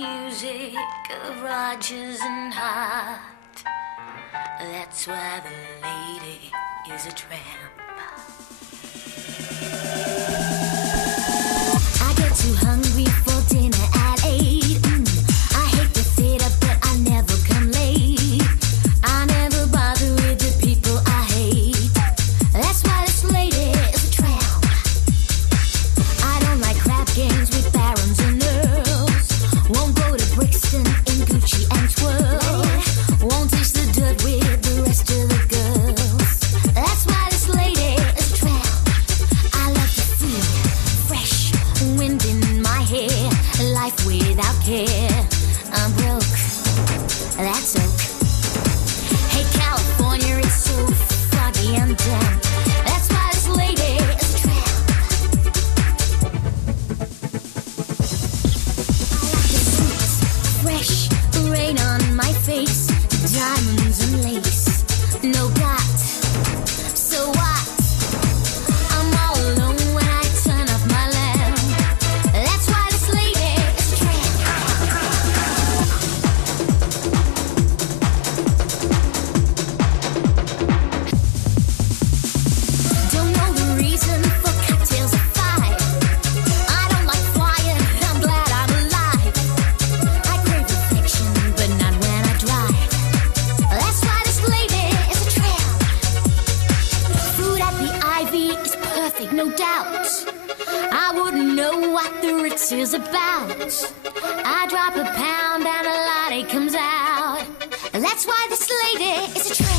music of Rodgers and Hart. That's why the lady is a tramp. I get too hungry for dinner at 8. I hate the theater, but I never come late. I never bother with the people I hate. That's why this lady is a tramp. I don't like crap games with barons and earls. Won't go to Brixton in Gucci and twirl. Won't taste the dirt with the rest of the girls. That's why this lady is a tramp. I like to feel fresh wind in my hair. Life without care. I'm broke. That's oak. Hey California, it's so foggy and damp. That's why this lady is a tramp. The sweet, fresh rain on my face. Diamonds and lace. No got. So what? I'm all alone when I turn off my lamp. That's why this lady is a tramp. Don't know the reason for cocktails at 5. I don't like flying, I'm glad I'm alive. I crave affection, but not when I drive. That's why this lady is a tramp. Food at the Ivy is perfect, no doubt. I wouldn't know what the Ritz is about. I drop a pound and a latte comes out. That's why this lady is a tramp.